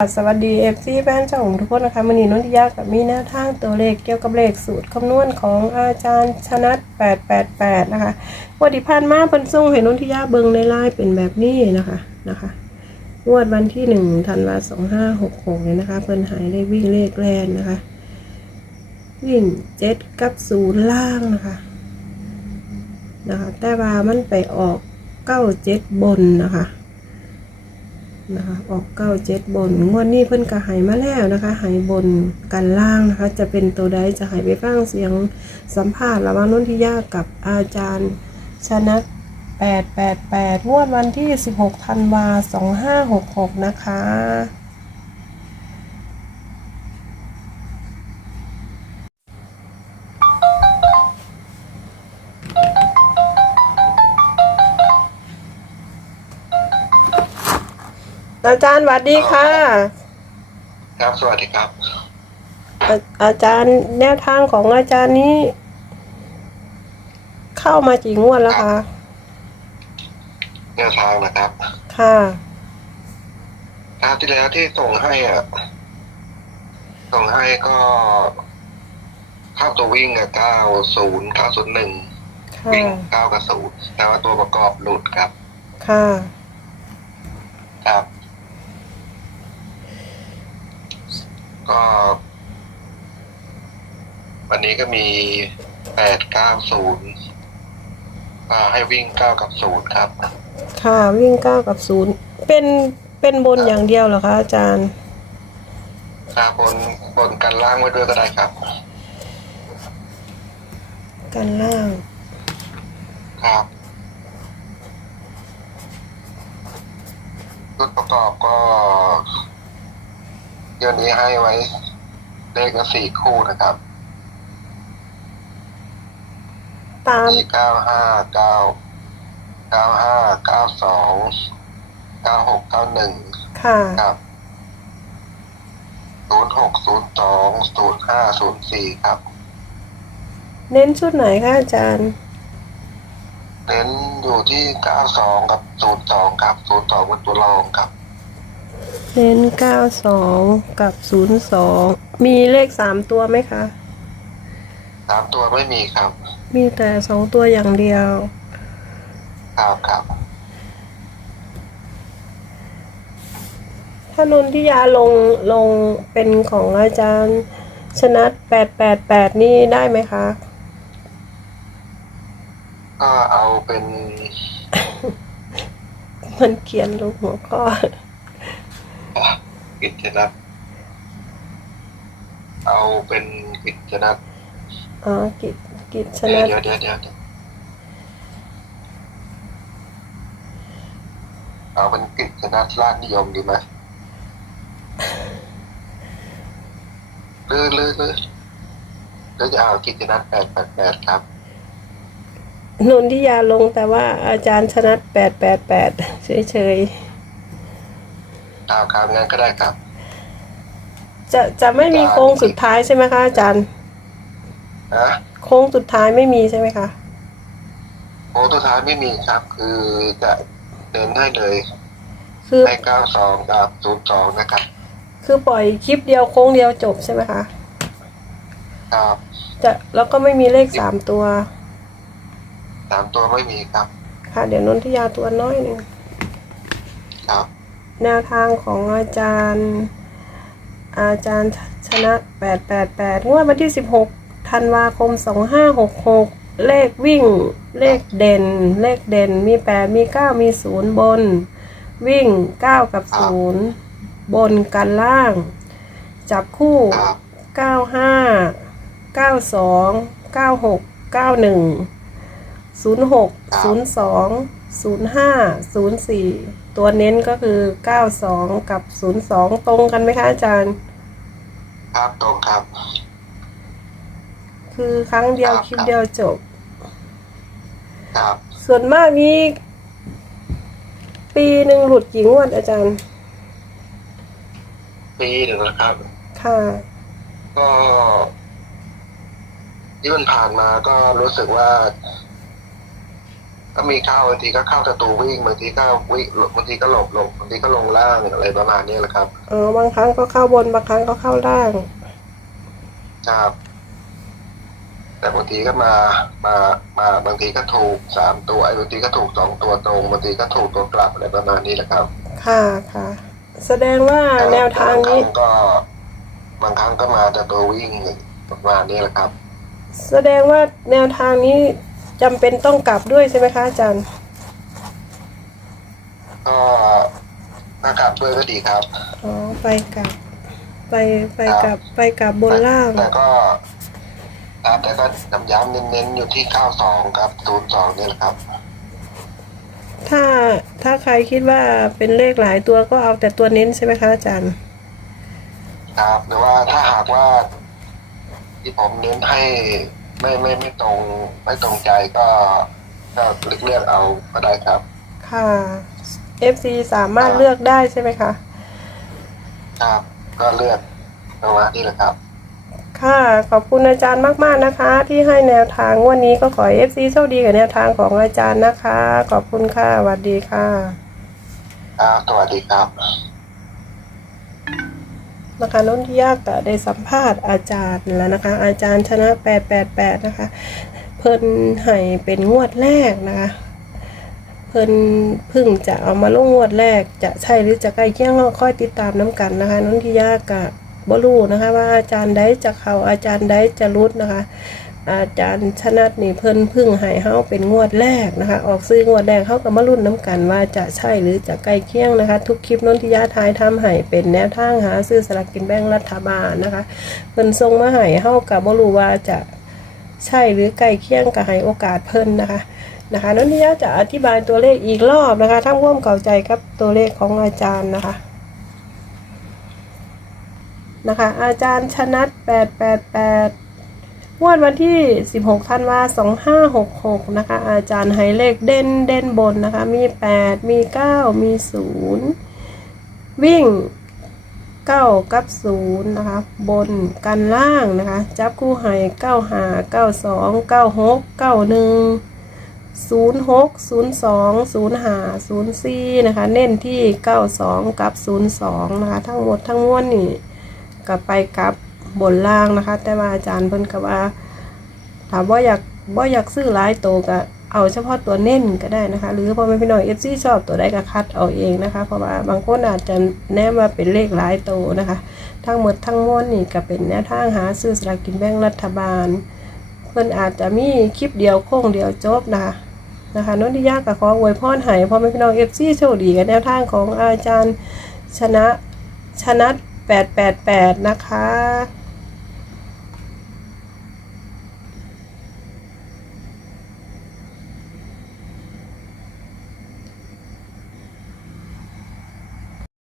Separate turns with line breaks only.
สวัสดีเอฟซีแฟนช่องทุกคนนะคะมันนี้นนทิยากับมีแนวทางตัวเลขเกี่ยวกับเลขสูตรคำนวณของอาจารย์ชนัด888 นะคะวันที่ผ่านมาเพิ่นส่งให้นนทิยาเบิงในไลน์เป็นแบบนี้นะคะนะคะงวดวันที่1ธันวาคม2566เนี่ยนะคะเพิ่นหายได้วิ่งเลขแรนนะคะ วิ่ง7กับ0ล่างนะคะนะคะ แต่ว่ามันไปออก97บนนะคะ นะคะออกเก้าเจ็ดบน งวดนี้เพิ่นก็ใหายมาแล้วนะคะหายบนกันล่างนะคะ จะเป็นตัวใดจะหายไปฟังเสียงสัมภาษณ์ระหว่างนนทิยากับอาจารย์ชนะ888งวดวันที่ 16ธันวา2566 นะคะ อาจารย์สวัสดีค่ะ
ครับสวัสดีครับ
อาอาจารย์แนวทางของอาจารย์นี้ เข้ามากี่งวดแล้วคะ
แนวทางนะครับ
ค่ะ
คราวที่แล้วที่ส่งให้อะส่งให้ก็ เข้าตัววิ่งอะเก้าศูนย์เก้าศูนย์หนึ่ง
ค่ะ
วิ่งเก้ากับศูนย์แต่ว่าตัวประกอบหลุดครับ
ค่ะ
ครับ ก็ วันนี้ก็มีแปดเก้าศูนย์ให้วิ่งเก้ากับศูนย์ครับ
ค่ะวิ่งเก้ากับศูนย์เป็นเป็นบนอย่างเดียวเหรอคะอาจารย์
ครับบนบนกันล่างไว้ด้วยก็ได้ครับ
กันล่าง
ครับชุดประกอบก็ เดี๋ยวนี้ให้ไว้เลขละสี่คู่นะครับ
ตาม
มีเก้าห้าเก้าเก้าห้าเก้าสองเก้าหกเก้าหนึ่ง
ค่ะ
ครับศูนย์หกศูนย์สองศูนย์ห้าศูนย์สี่ครับ
เน้นชุดไหนคะอาจารย์
เน้นอยู่ที่เก้าสองกับศูนย์สองครับศูนย์สองเป็นตัวรองครับ
เน้นเก้าสองกับศูนย์สองมีเลขสามตัวไหมคะ
สามตัวไม่มีครับ
มีแต่สองตัวอย่างเดียว
ครับครับ
ถ้านนทิยาลงลงเป็นของอาจารย์ ชนะแปดแปดแปดนี่ได้ไหมคะ
ก็เอาเป็น
มันเขียนลงหัวข้อ
กิจนัดเอาเป็นกิจนัด
อ๋อกิจกิจช
เดี๋ย
นะ
วเดี๋ยวเดี๋ยวเดี๋ยวเอาเป็นกิจนัดราชนิยมดีไหมหรือหรือหรือหรือจะเอากิจนัดแปดแปดแปดครับ
นนทิยาลงแต่ว่าอาจารย์ชนะแปดแปดแปดเฉย
เอาครับงั้นก็ได้ครับ
ๆจะจะไม่มีโค้งสุดท้ายใช่ไหมคะอาจารย์
นะ
โค้งสุดท้ายไม่มีใช่ไหมคะ
โอ้ตัวท้ายไม่มีครับ คือจะเดินให้เลย
คือ
ให้เก้าสองกับศูนย์สองนะครับ
คือปล่อยคลิปเดียวโค้งเดียวจบใช่ไหมคะ
ครับ
จะแล้วก็ไม่มีเลขสามตัว
สามตัวไม่มีครับ
ค่ะ เดี๋ยวนนทิยาตัวน้อยหนึ่ง
ครับ
แนวทางของอาจารย์ อาจารย์ชนะ 888 งวดวันที่ 16 ธันวาคม 2566 เลขวิ่ง เลขเด่น เลขเด่น มี 8 มี 9 มี 0 บน วิ่ง 9 กับ 0 บนกันล่าง จับคู่ 95 92 96 91 06 02 05 04ตัวเน้นก็คือ92กับ02ตรงกันไหมคะอาจารย์
ครับตรงครับ
คือครั้งเดียว
ครับ
คลิปเดียวจบ
ครับ
ส่วนมากนี้ ปีหนึ่งหลุดกี่งวดอาจารย์
ปีหนึ่งนะครับ
ค่ะ
ก็ที่มันผ่านมาก็รู้สึกว่า ก็มีเข้าบางทีก็เข้าประตูวิ่งบางทีก็วิ่งบางทีก็หลบหลบบางทีก็ลงล่างอะไรประมาณนี้แหละครับ
เออบางครั้งก็เข้าบนบางครั้งก็เข้าล่าง
ครับ แต่บางทีก็มามามาบางทีก็ถูกสามตัวบางทีก็ถูกสองตัวตรงบางทีก็ถูกตัวกลับอะไรประมาณนี้แหละครับ
ค่ะค่ะ แสดงว่าแนวทางนี้
บครั้ก็บางครั้งก็มาแต่ตัววิ่งประมาณนี้แหละครับ
แสดงว่าแนวทางนี้ จำเป็นต้องกลับด้วยใช่ไหมคะอาจารย์
ก็ถ้ากลับด้วยก็ดีครับ
อ๋อ ไปกลับ ไปไปกลับไปกลับบนล่าง
แต่ก็ครับแต่ก็ย้ำๆเน้นๆอยู่ที่เก้าสองครับศูนย์สองนี่แหละครับ
ถ้าถ้าใครคิดว่าเป็นเลขหลายตัวก็เอาแต่ตัวเน้นใช่ไหมคะอาจารย์
ครับแต่ว่าถ้าหากว่า ที่ผมเน้นให้ ไม่ไม่ไม่ตรงไม่ตรงใจก็ก็เลือกเลือกเอาก็ได้ครับ
ค่ะ FC สามารถเลือกได้ใช่ไหมคะ
ครับ ก็เลือกประมาณนี้แหละครับ
ค่ะขอบคุณอาจารย์มาก ๆ นะคะ ที่ให้แนวทางวันนี้ก็ขอให้ FC โชคดีกับแนวทางของอาจารย์นะคะ ขอบคุณค่ะสวัสดีค่ะ
ครับสวัสดีครับ
นะคะนนทิยากก็ได้สัมภาษณ์อาจารย์แล้วนะคะ อาจารย์ชนะ 888 นะคะ เพิ่นให้เป็นงวดแรกนะคะ เพิ่นพึ่งจะเอามาลงงวดแรกจะใช่หรือจะใกล้เคียงก็ค่อยติดตามน้ำกันนะคะนนทิยากก็บ่รู้นะคะ ว่าอาจารย์ใดจะเขาอาจารย์ใดจะรุดนะคะ อาจารย์ชนะนี่เพิ่นพึ่งให้เฮาเป็นงวดแรกนะคะ ออกซื้องวดแรกเฮาก็มาลุ้นน้ำกันว่าจะใช่หรือจะใกล้เคียงนะคะ ทุกคลิปนนทิยาทายทำให้เป็นแนวทางหาซื้อสลากกินแบ่งรัฐบาลนะคะเพิ่นส่งมาให้เฮากับบ่รู้ว่าจะใช่หรือใกล้เคียงก็ให้โอกาสเพิ่นนะคะนะคะนนทิยาจะอธิบายตัวเลขอีกรอบนะคะทั้งควมเข้าใจกับตัวเลขของอาจารย์นะคะนะคะ อาจารย์ชนัด888 งวดวันที่ 16ธันวา2566 นะคะ อาจารย์ให้เลขเด่นเด่นบนนะคะ มี 8 มี 9 มี 0 วิ่งเก้ากับศูนะคะ บนกันล่างนะคะ จับคู่ให้เก้าหาเก้าสองเก้าหาหนึ่งศูนย์หกศูนย์สองศูนย์หาศูนย์สี่นะคะ เน้นที่เก้าสองกับศูนย์สองนะคะ ทั้งหมดทั้งมวลนี่กลับไปกับ บนล่างนะคะ แต่ว่าอาจารย์เพิ่นก็ว่าถามว่าอยากว่าอยากซื้อหลายตัวก็เอาเฉพาะตัวเน้นก็ได้นะคะ หรือพอไม่พี่น้อยเอฟซีชอบตัวใดก็คัดเอาเองนะคะ เพราะว่าบางคนอาจจะแนมมาเป็นเลขหลายตัวนะคะ ทั้งหมดทั้งมวลนี่ก็เป็นแนวทางหาซื้อสลากกินแบ่งรัฐบาล เพิ่นอาจจะมีคลิปเดียวโค้งเดียวจบนะคะนะคะนนทิยาก็ขออวยพรให้พ่อแม่พี่น้องเอฟซีโชคดีกับแนวทางของอาจารย์ชนะชนะ888 นะคะ